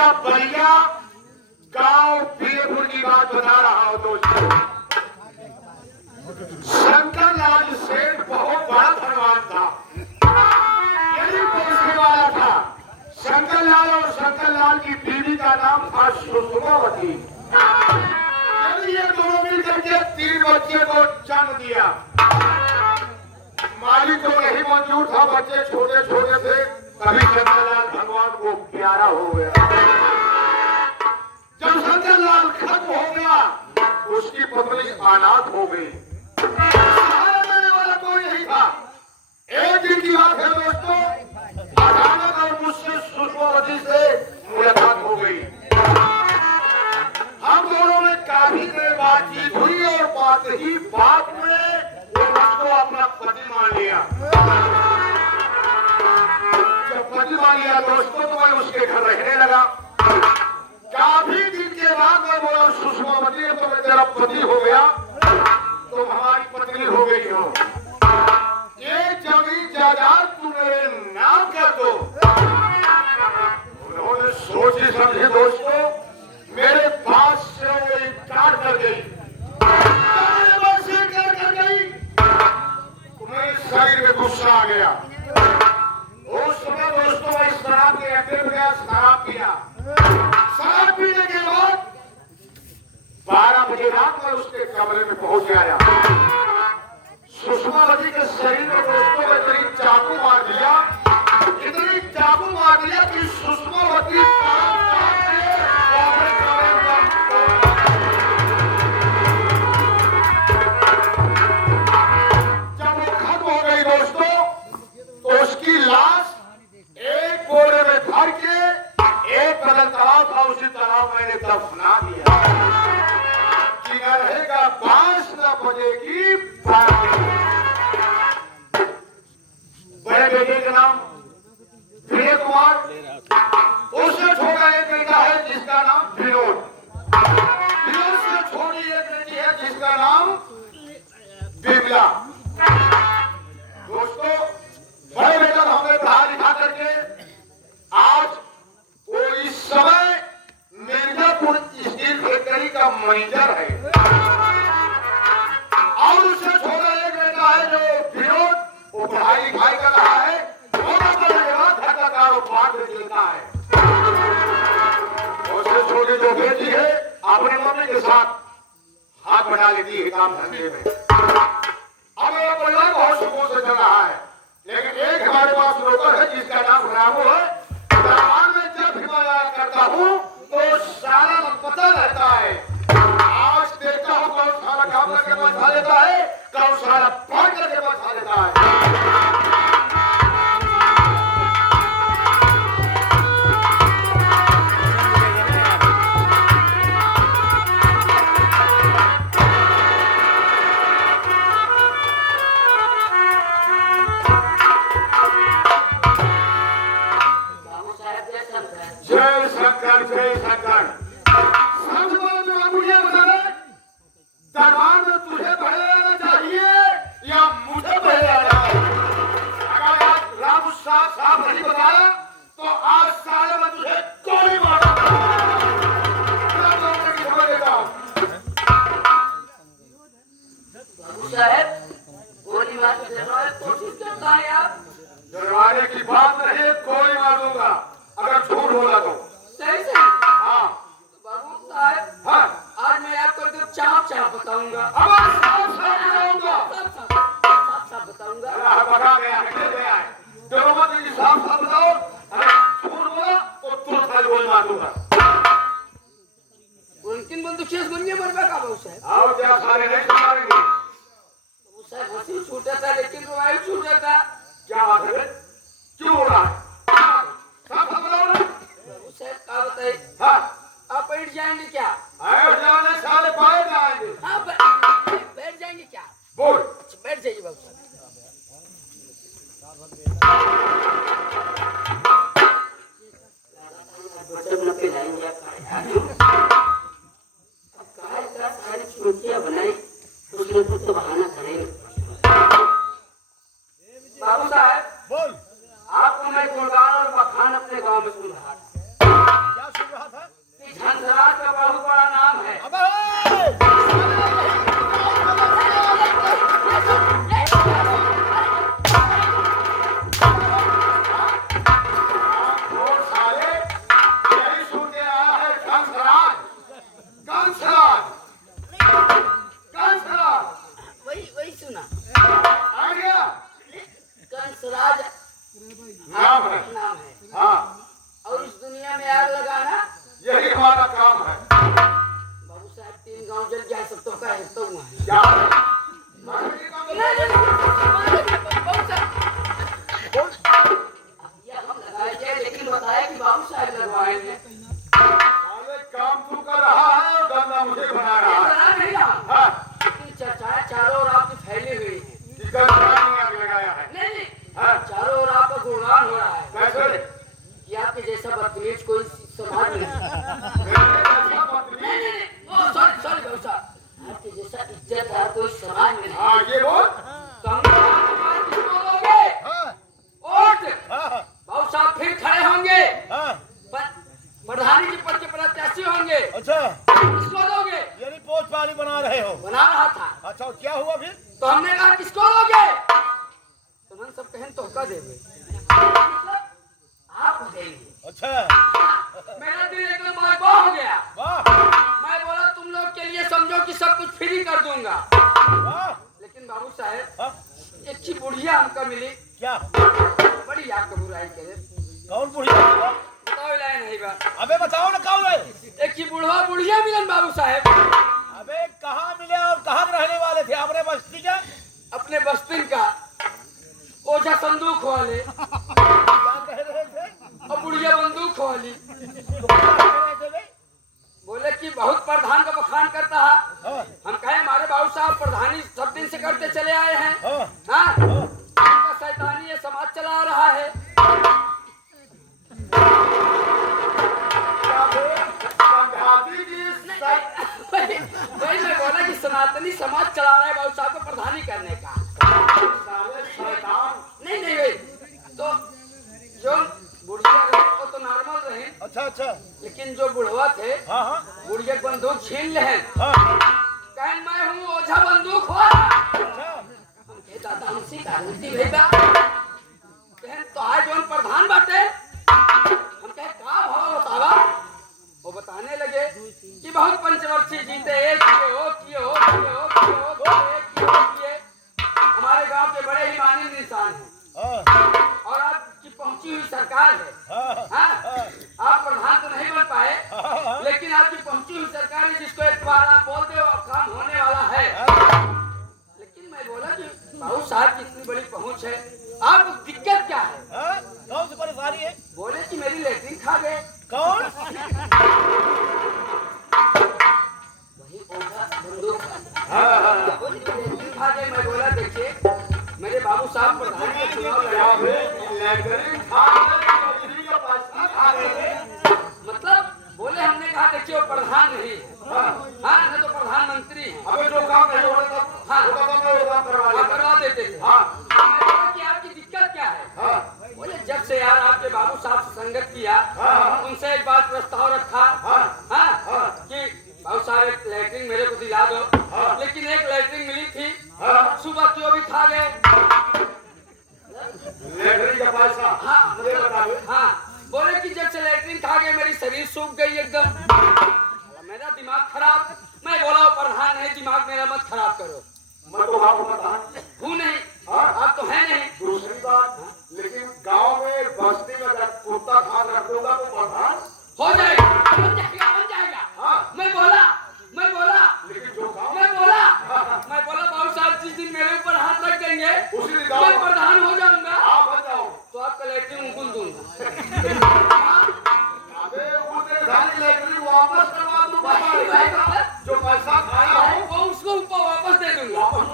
जिला बलिया गांव पीरपुर की बात बता रहा हूं दोस्तों। शंकर लाल सेठ बहुत बड़ा धनवान था, यही पोषने वाला था। शंकर लाल और शंकर लाल की बीवी का नाम था सुषमावती। यदि ये दोनों मिलकर के 3 बच्चे को जन्म दिया। मालिक को नहीं मंजूर था, बच्चे छोटे छोटे थे। कभी शंकर लाल भगवान को प्यारा हो गया। जब शंकर लाल खत्म हो गया, उसकी पत्नी अनाथ हो गई। सहारा देने वाला कोई नहीं था। एक दिन की बात है दोस्तों, अचानक और मुझसे सुषमावती से मुलाकात हो गई। हम दोनों में काफी देर बातचीत हुई और बात ही बात में वो मुझको अपना पति मान लिया। जब पति मान लिया दोस्तों, तो मैं उसके घर रहने लगा। काफी दिन के बाद मैं बोला, सुषमावती तो मैं तेरा पति हो गया, तो हमारी पत्नी हो गई हो। ये जमीन जायदाद तू मेरे नाम कर दो। उन्होंने सोची समझी दोस्तों, मेरे पास से वो इनकार कर गई। मेरे शरीर में गुस्सा आ गया। उस समय दोस्तों मैं शराब के अड्डे में गया, शराब पिया। शराब पीने के बाद 12 बजे रात में उसके कमरे में पहुंच गया। सुषमावती के शरीर में दोस्तों में इतनी चाकू मार दिया, इतनी चाकू मार दिया कि सुषमावती जब वो खत्म हो गई दोस्तों, तो उसकी लाश एक बोरे में भर के एक बगल तालाब था, उसी तालाब मैंने दफना दिया कि न रहेगा बांस न बजेगी बांस। बड़े बेटे का नाम विनय कुमार, उससे छोटा एक बेटा है जिसका नाम विनोद। विनोद से छोटी एक बेटी है जिसका नाम बिमला। दोस्तों बड़े बेटा हमें पढ़ा लिखा करके आज वो इस समय मिर्जापुर स्टील फैक्ट्री का मैनेजर है। और उससे छोटा एक बेटा है जो विनोद, वो पढ़ाई लिखाई कर रहा है, घर का कारोबार देता है। उससे छोटी जो बेटी है अपने मम्मी के साथ हाथ बना लेती है काम धंधे में। अब मेरा परिवार बहुत सुकून से चल रहा है, लेकिन एक हमारे पास नौकर है जिसका नाम रामू है। दरबार में जब भी मैं याद करता हूँ तो सारा पता रहता है। आज देखता हूँ कौन सारा काम करके बचा लेता है, कौन सारा पाठ करके बचा लेता है। जय शंकर जय शंकर। सब लोग जो मुझे बताओ, दरबार में तुझे पहले आना चाहिए या मुझे पहले आना चाहिए? अगर आज राम साहब नहीं बताया तो आज साले में तुझे गोली मारूंगा। खबर देता हूँ बाबू साहब, गोली मार के दरबार कोशिश करता है आप? दरबारे की बात नहीं, गोली मार दूंगा अगर झूठ बोला तो। सही से? हाँ तो बाबू साहब, हाँ, आज मैं आपको जो चाप बताऊंगा। अब साफ बताऊंगा। साफ बताऊंगा। बता गया है, गया है। साफ बताओ। रहे हो? बना रहा था। अच्छा, क्या हुआ फिर? तो हमने कहा किसको लोगे? तो मन सब कहन तो का देंगे, मतलब आप देंगे। अच्छा, मेरा दिल एकदम बागबा हो गया। वाह मैं बोला तुम लोग के लिए समझो कि सब कुछ फ्री कर दूंगा। वाह। लेकिन बाबू साहब हाँ, एक ची बुढ़िया हमको मिली, क्या? बड़ी आपको बुराई करे। कौन बुढ़िया? बताओ लाइन नहीं बा। अबे बताओ ना कौन है? एक ची बुढ़िया मिलन बाबू साहब। अबे कहाँ मिले और कहाँ के रहने वाले थे? अपने बस्ती का? अपने बस्तिन का ओझा संदूक वाले क्या कह रहे थे? और बुढ़िया बंदूक वाली। तो क्या कह रहे थे बे? बोले कि बहुत प्रधान का बखान करता है। हाँ, हम कहे हमारे बाबू साहब प्रधानी सब दिन से करते चले आए हैं। हाँ, हाँ, हाँ। उनका शैतानी ये समाज चला रहा है। समझाती जी वही मैं बोला कि सनातनी समाज चला रहा है बाबू साहब को प्रधानी करने का। साले शैतान। नहीं नहीं भाई, तो जो बुढ़िया रहे वो तो नॉर्मल रहे, अच्छा अच्छा, लेकिन जो बुढ़वा थे हाँ हाँ बुढ़िया की बंदूक छीन ले। हाँ, कहन मैं हूँ ओझा बंदूक वाला। अच्छा, हम कहे दादा हमसे गारंटी भैया। कहन तो आज जोन प्रधान बाटे। हम कहे का भाव बतावा। वो बताने लगे कि बहुत पंचवर्षीय जीते, एक किए। हमारे गांव के बड़े ही मानी इंसान हैं हाँ, और आपकी पहुंची हुई सरकार है। हाँ, हाँ? आप प्रधान तो नहीं बन पाए, हाँ, लेकिन आपकी पहुंची हुई सरकार है जिसको एक बार आप बोलते हो काम होने वाला है। हाँ। लेकिन मैं बोला कि बाबू साहब की इतनी बड़ी पहुंच है, आपको दिक्कत क्या है? हाँ? कौन सी परेशानी है? बोले कि मेरी लेटरिन खा गए। कौन? वही ओझा बंदूक वाला। बोले कि लेटरिन खा गए। मैं बोला देखिए मेरे बाबू साहब प्रधान के चुनाव लड़ा हुए, लेटरिन खा गए, बिजली का पैसा खा गए। मतलब बोले हमने कहा देखिए वो प्रधान नहीं है। हाँ, न तो प्रधानमंत्री है। अबे जो काम नहीं हो रहा था, हाँ। वो काम मैं वो काम करवा हाँ, लिया। करवा देते थे। हाँ, मैं बोला कि आपकी दिक्कत क्या है? हाँ, बोले जब से यार आपके बाबू साहब से संगत किया, हाँ। उनसे एक बार प्रस्ताव रखा। हाँ। हाँ? हाँ। कि बाबू साहब एक लेटरिन मेरे को दिला दो। हाँ। लेकिन एक लेटरिन मिली थी, हाँ। सुबह क्यों भी खा गए। लेटरिन का पैसा। हाँ, ये बता दे। हाँ, बोले कि जब से लेटरिन खा गए मेरी शरीर सूख गई एकदम। मेरा दिमाग खराब। मैं बोला वो प्रधान नहीं, दिमाग मेरा मत खराब करो। मैं तो आपको बता हूँ नहीं, हाँ। आप तो है नहीं। दूसरी बात, लेकिन गांव में बस्ती में जब कुत्ता खान रख दूंगा तो प्रधान हो जाएगा, बन जाएगा। हाँ। मैं बोला लेकिन जो काम मैं बोला बाबू साहब जिस दिन मेरे ऊपर हाथ रख देंगे उसी दिन गाँव मैं प्रधान हो जाऊंगा आप बन जाओ। तो आपका लेटरिन उगुल दूंगा। अबे वो तेरे सारी लेटरिन वापस करवा दूंगा। जो पैसा खाया हो वो उसको ऊपर वापस दे दूंगा। बोल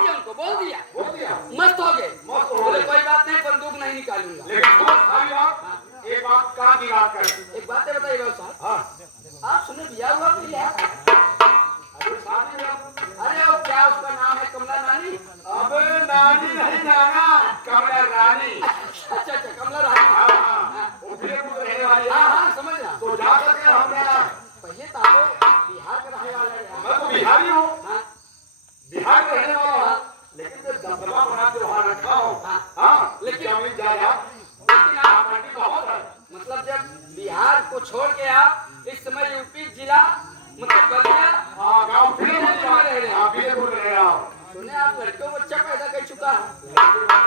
दिया उनको, बोल दिया। वो दिया। मस्त हो गए। मस्त हो बोले गए। कोई बात नहीं, बंदूक नहीं निकालूंगा। लेकिन बहुत सारी बात, एक बात कहाँ की बात कर। एक बात है बताइए बाबू साहब, हाँ, आप सुने बिया हुआ भी है? अबे शादी में अरे वो क्या उसका नाम है, कमला नानी? अबे नानी नहीं नाना, कमला रानी। अच्छा कमला रानी। हाँ, हाँ, वो फिर कुछ रहने वाली है। हाँ समझ रहा। तो जा करके हमने, पहले तो आप लोग बिहार के रहने वाले हैं। मैं तो बिहारी हूँ, हाँ, बिहार में रहने वाला हूँ, लेकिन मैं दबदबा बना के वहाँ रखा हूँ। हाँ, लेकिन- जमीन जायदाद लेकिन आप प्रॉपर्टी बहुत है। मतलब जब बिहार को छोड़ के आप इस समय यूपी जिला मतलब बलिया हाँ, गाँव फिर बीरपुर में रह रहे हैं। हाँ, बीरपुर में रह रहा हूँ। सुने आप लड़कों को बच्चा पैदा कर चुका है।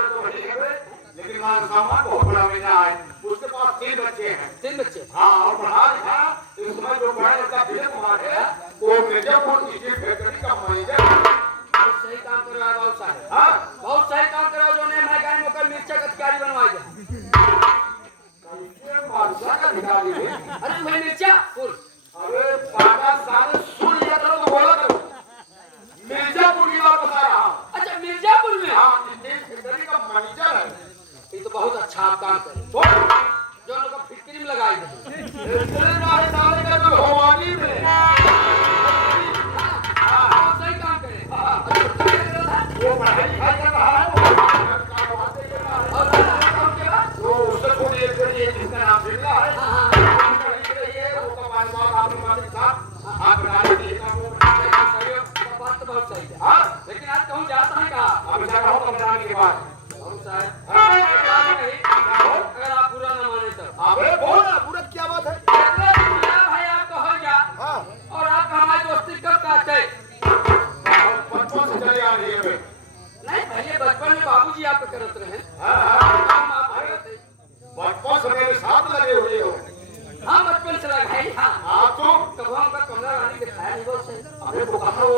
तो वही है, लेकिन वहाँ सामान बहुत बड़ा मिला है। उसके पास 3 बच्चे हैं। 3 बच्चे। हाँ, और पढ़ा लिखा इस समय जो बड़ा लड़का विजय कुमार है, वो मिर्जापुर स्टील फैक्ट्री का मैनेजर है। बहुत सही काम कर रहा है बाबू साहब। हाँ, बहुत सही काम कर रहा है, जो ने मैं गाय मोकर मिर्चा का अधिकारी बनवाया जाए। कैसे मार्शा का अधिकारी है? अरे वही मिर्चा फुल। अरे पागल साले, सुन लिया करो तो बोला करो। मिर्जापुर की बात बता रहा हूँ। अच्छा मिर्जापुर में। हाँ, स्टील फैक्ट्री का मैनेजर है। ये तो बहुत अच्छा आप काम कर रहे हैं। तो जो लोग फिटकरी में लगाई गई। इतने सारे साले का जो हवानी में बहुत सही काम करे। अच्छा क्या कर रहा था? वो पढ़ाई लिखाई कर रहा है, वो कारोबार कर रहा है। और काम के बाद तो उससे थोड़ी एक करिए जिसका नाम बिरला है। हाँ, वो कहीं रही है, वो कब आज बात आपने मालिक साहब, आप बताने के लिए काम हो रहा है। पापा से मेरे साथ लगे हुए हो। हाँ बचपन से लगाई हाँ आप तुम कब हमका कमला रानी दिखाया नहीं बोल से अबे तो कहो